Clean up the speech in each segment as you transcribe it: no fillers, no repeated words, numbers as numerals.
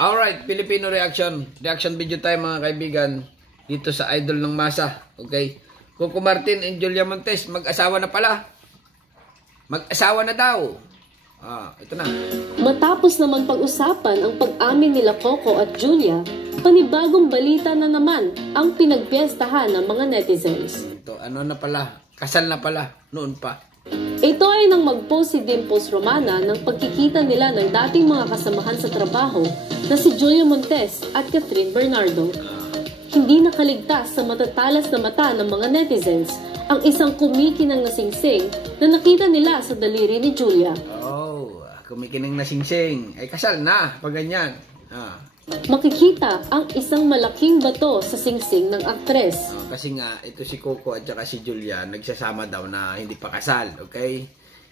Alright, Filipino reaction. Reaction video tayo mga kaibigan. Dito sa idol ng masa. Okay. Coco Martin and Julia Montes, mag-asawa na pala. Mag-asawa na daw. Ito na. Matapos naman pag-usapan ang pag-amin nila Coco at Julia, panibagong balita na naman ang pinagpiestahan ng mga netizens. Ito, ano na pala? Kasal na pala. Noon pa. Ito ay nang mag-post si Dimples Romana ng pagkikita nila ng dating mga kasamahan sa trabaho na si Julia Montes at Catherine Bernardo. Hindi nakaligtas sa matatalas na mata ng mga netizens ang isang kumikinang na singsing na nakita nila sa daliri ni Julia. Kumikinang na singsing. Ay kasal na, pag ganyan. Makikita ang isang malaking bato sa singsing ng aktres. Kasi nga, ito si Coco at saka si Julia, nagsasama daw na hindi pa kasal. Okay?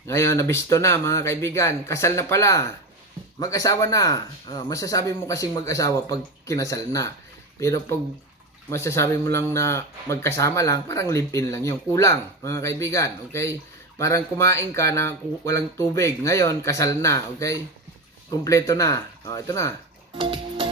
Ngayon, nabisto na mga kaibigan. Kasal na pala. Mag-asawa na. Masasabi mo kasing mag-asawa pag kinasal na. Pero pag masasabi mo lang na magkasama lang, parang live-in lang yung kulang, mga kaibigan. Okay? Parang kumain ka na walang tubig. Ngayon, kasal na. Okay? Kumpleto na. Ito na.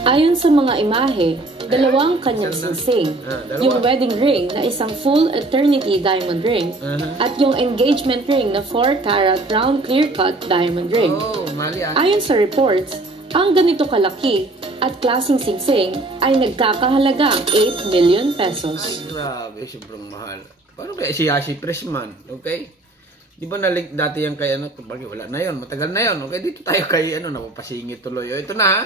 Ayon sa mga imahe, dalawang kanyang singsing, yung wedding ring na isang full eternity diamond ring, at yung engagement ring na 4-carat round clear-cut diamond ring. Ayon sa reports, ang ganito kalaki at klaseng singsing ay nagkakahalagang 8 million pesos. Ay, grabe, sobrang mahal. Paano kaya si Yashi Pressman? Okay? Di ba na-link dati yan kay ano? Wala na yun, matagal na yun. Okay, dito tayo kay ano, napapasingit tuloy. Ito na ha.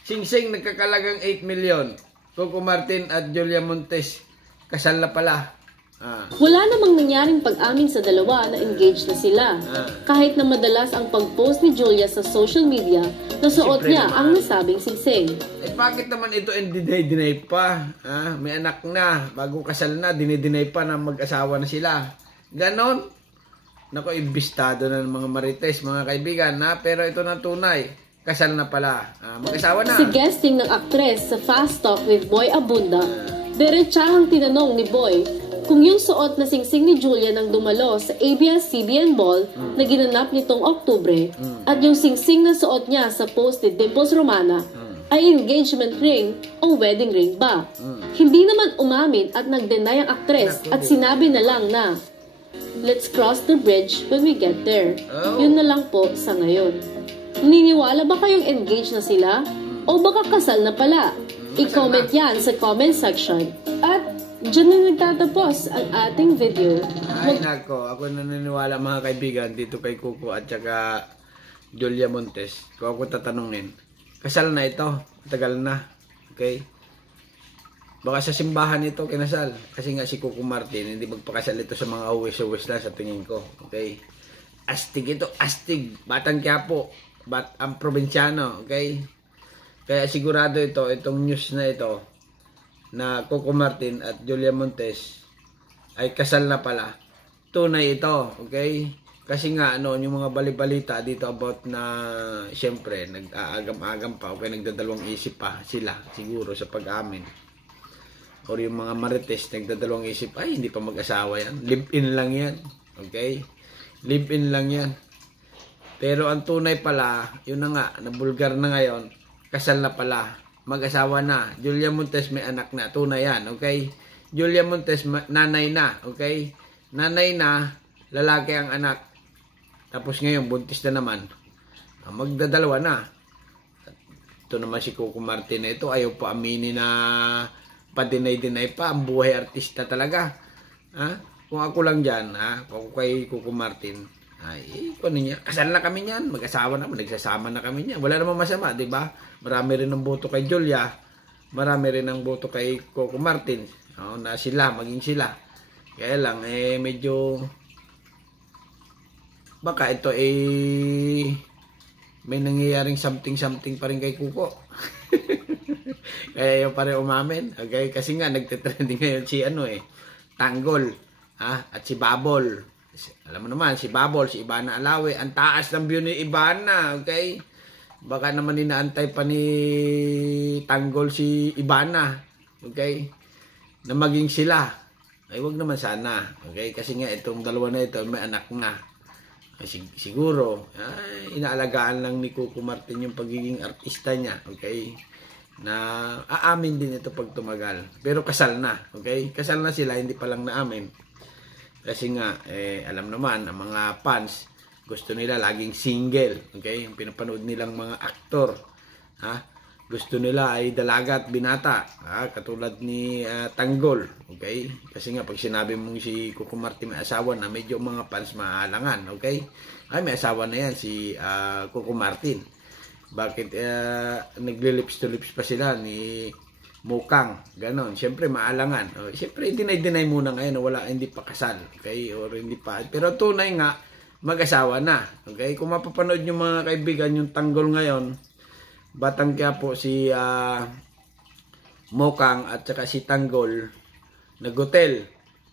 Singsing nagkakalagang 8 million. Coco Martin at Julia Montes, kasal na pala. Wala namang nangyaring pag-amin sa dalawa na engaged na sila. Kahit na madalas ang pag-post ni Julia sa social media na suot niya ang nasabing singsing. Bakit naman ito dinay pa? May anak na, bago kasal na, dinay pa na mag-asawa na sila. Ganon. Nako, imbistado na ng mga marites, mga kaibigan. Pero ito na tunay. Kasal na pala. Mag-asawa na. Si guesting ng aktres sa Fast Talk with Boy Abunda, diretsahang tinanong ni Boy kung yung suot na singsing ni Julia nang dumalo sa ABS-CBN Ball na ginanap nitong Oktubre at yung singsing na suot niya sa post ni Dimples Romana ay engagement ring o wedding ring ba? Hindi naman umamin at nag-deny ang aktres at sinabi na lang na, "Let's cross the bridge when we get there." Yun na lang po sa ngayon. Naniniwala ba kayong engaged na sila? O baka kasal na pala? I-comment yan sa comment section. At dyan na nagtatapos ang ating video. Ay nako, ako naniniwala mga kaibigan dito kay Coco at saka Julia Montes. Kung ako tatanungin, kasal na ito, tagal na. Okay? Baka sa simbahan ito kinasal. Kasi nga si Coco Martin, hindi magpakasal ito sa mga uwis-uwis lang sa tingin ko. Okay? Astig ito, astig. Batang Quiapo. Ang probinsyano, okay? Kaya sigurado itong news na ito na Coco Martin at Julia Montes ay kasal na pala. Tunay ito, okay? Kasi nga yung mga balibalita dito about na siyempre nag-aagam-agam pa, okay, nagdadalawang isip pa sila siguro sa pag-amin. Or yung mga marites nagdadalawang isip, ay hindi pa mag-asawa yan. Live-in lang yan, okay? Live-in lang yan. Pero ang tunay pala, yun na nga, nabulgar na ngayon, kasal na pala, mag-asawa na. Julia Montes may anak na, tunay yan, okay? Julia Montes nanay na, okay? Nanay na, lalaki ang anak. Tapos ngayon, buntis na naman. Magdadalawa na. Ito naman si Coco Martin na ito, ayaw pa aminin na pa-deny-deny pa, ang buhay artista talaga. Kung ako lang dyan, kung ako kay Coco Martin, ay, ano niya? Kasal na kami niyan, mag-asawa na, nagsasama na kami niyan. Wala namang masama, di ba? Marami rin ng boto kay Julia, marami rin ng boto kay Coco Martin. Na sila, maging sila. Kaya lang, medyo baka ito may nangyayaring something pa rin kay Coco. Kaya yung pa rin umamin. Okay? Kasi nga, nagtitrending ngayon si Tanggol, at si Babol. Alam mo naman, si Babol, si Ivana Alawi, ang taas ng view ni Ivana, okay? Baka naman inaantay pa ni Tanggol si Ivana, okay? Na maging sila. Ay, wag naman sana, okay? Kasi nga, itong dalawa na ito, may anak na. siguro inaalagaan lang ni Coco Martin yung pagiging artista niya, okay? Na aamin din ito pag tumagal. Pero kasal na, okay? Kasal na sila, hindi pa lang naamin. Kasi nga, alam naman, ang mga fans, gusto nila laging single, okay? Yung pinapanood nilang mga aktor, gusto nila ay dalaga at binata, katulad ni Tanggol, okay? Kasi nga, pag sinabi mong si Coco Martin may asawa na, medyo mga fans maalangan, okay? Ay, may asawa na yan, si Coco Martin. Bakit nagle-lips to lips pa sila ni Mukang, ganon. Siyempre maalangan. Siyempre dinay muna ngayon, wala, hindi pa kasal, okay? Or hindi pa. Pero tunay nga mag-asawa na, okay? Kung mapapanood nyo mga kaibigan yung Tanggol ngayon, Batang Quiapo, si Mukang at saka si Tanggol nag-hotel,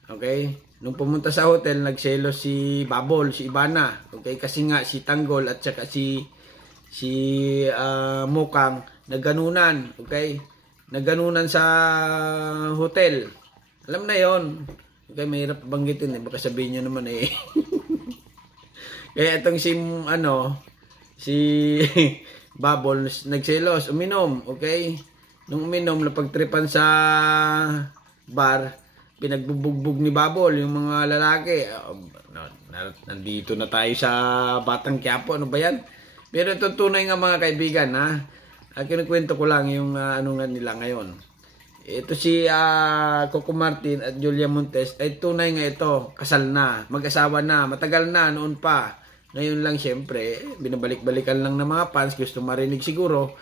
okay? Nung pumunta sa hotel, nagselos si Babol, si Ibana, okay? Kasi nga si Tanggol at saka si Mukang nagganunan, okay? Nagganunan sa hotel. Alam na yon. Okay, mahirap banggitin eh. Baka sabihin nyo naman eh. Kaya itong si Babol nagselos, uminom, okay? Nung uminom, napagtripan sa bar, pinagbubugbog ni Babol yung mga lalaki. Nandito na tayo sa Batang Quiapo, ano ba yan? Pero ito tunay nga mga kaibigan, kinukwento ko lang yung ano nga nila ngayon. Ito si Coco Martin at Julia Montes ay tunay nga ito, kasal na, mag-asawa na, matagal na, noon pa. Ngayon lang siyempre, binabalik-balikan lang ng mga fans, gusto marinig siguro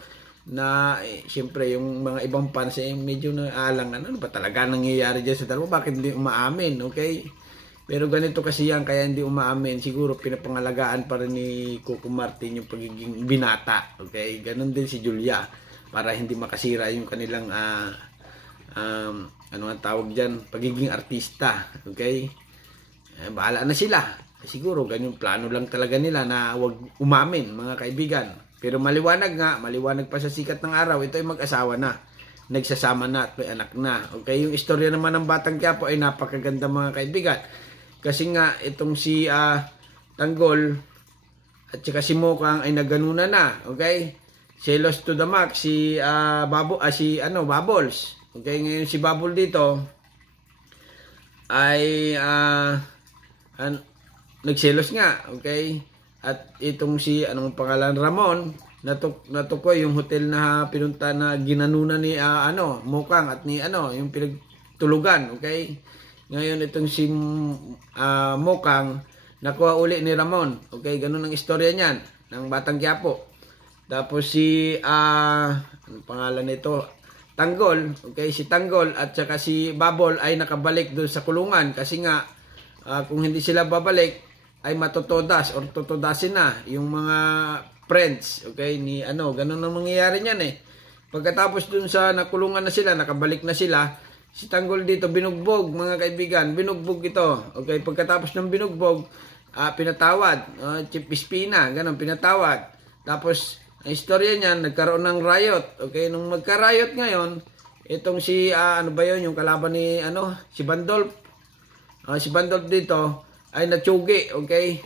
na siyempre yung mga ibang fans medyo naalangan, ano ba talaga nangyayari dyan sa dalawa, bakit hindi umaamin, okay? Pero ganito kasi yan, kaya hindi umaamin. Siguro pinapangalagaan pa rin ni Coco Martin yung pagiging binata. Okay? Ganon din si Julia. Para hindi makasira yung kanilang, ano ang tawag dyan? Pagiging artista. Okay? Bahala na sila. Siguro ganyung plano lang talaga nila na wag umamin, mga kaibigan. Pero maliwanag nga, maliwanag pa sa sikat ng araw, ito ay mag-asawa na. Nagsasama na at may anak na. Okay? Yung istorya naman ng Batang Quiapo ay napakaganda, mga kaibigan. Kasi nga, itong si Tanggol at saka si Mukang ay nagganuna na, okay? Selos to the max, si Babols. Okay, ngayon si Babol dito ay nagselos nga, okay? At itong si, anong pangalan, Ramon, natukoy yung hotel na pinunta na ginanuna ni Mukang at ni yung pinagtulugan, okay? Ngayon itong si Mukang nakuha uli ni Ramon. Okay, ganun ang istorya niyan ng Batang Quiapo. Tapos si ano pangalan nito? Tanggol. Okay, si Tanggol at saka si Babol ay nakabalik doon sa kulungan kasi nga kung hindi sila babalik ay matotodas or totodasin na yung mga friends. Okay, ni ganun ang mangyayari niyan eh. Pagkatapos doon sa nakulungan na sila, nakabalik na sila, si Tanggol dito binugbog, mga kaibigan, binugbog ito. Okay, pagkatapos ng binugbog, pinatawad, Chief Espina, ganun, pinatawad. Tapos, ang istorya niyan, nagkaroon ng riot. Okay, nung magka-riot ngayon, itong si, yung kalaban ni, si Bandolf. Si Bandolf dito, ay natsugi, okay?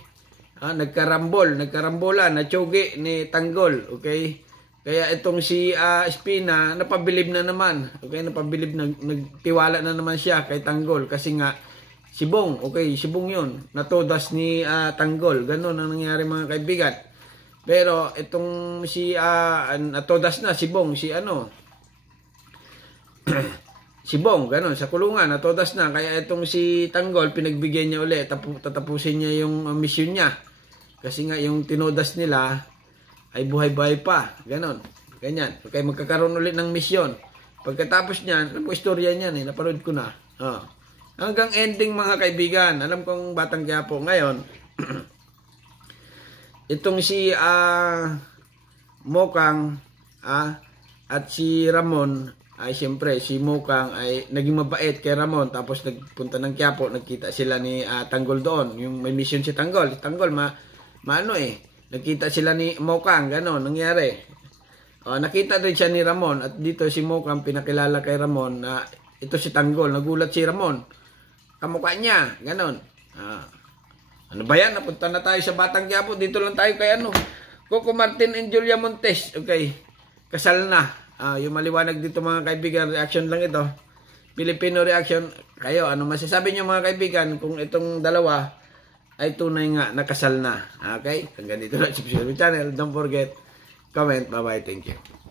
Nagkarambola, natsugi ni Tanggol, okay? Kaya itong si Espina, napabilib na naman. Okay, napabilib, nagtiwala na naman siya kay Tanggol. Kasi nga, sibong, okay, sibong yun. Natodas ni Tanggol. Ganon ang nangyari, mga kaibigan. Pero itong si, natodas na, sibong, sibong, ganon, sa kulungan, natodas na. Kaya itong si Tanggol, pinagbigyan niya ulit. Tatapusin niya yung mission niya. Kasi nga, yung tinodas nila, ay buhay-buhay pa. Ganon. Ganyan. Okay, magkakaroon ulit ng misyon. Pagkatapos niyan, alam ko istorya niyan eh. Naparod ko na. Hanggang ending, mga kaibigan. Alam kong Batang Quiapo ngayon. Itong si Mukang at si Ramon ay siyempre si Mukang ay naging mabait kay Ramon. Tapos nagpunta ng Quiapo. Nagkita sila ni Tanggol doon. Yung may mission si Tanggol. Si Tanggol nagkita sila ni Mukang, gano'n, nangyari. Nakita din siya ni Ramon at dito si Mukang pinakilala kay Ramon na ito si Tanggol. Nagulat si Ramon. Kamukha niya, gano'n. Ano ba yan? Napunta na tayo sa Batang Quiapo. Dito lang tayo kay Coco Martin and Julia Montes. Okay. Kasal na. Yung maliwanag dito mga kaibigan. Reaction lang ito. Filipino reaction. Kayo, ano masasabi nyo mga kaibigan kung itong dalawa ay tunay nga nakasal na. Okay? Hanggang dito lang. Subscribe channel. Don't forget. Comment. Bye-bye. Thank you.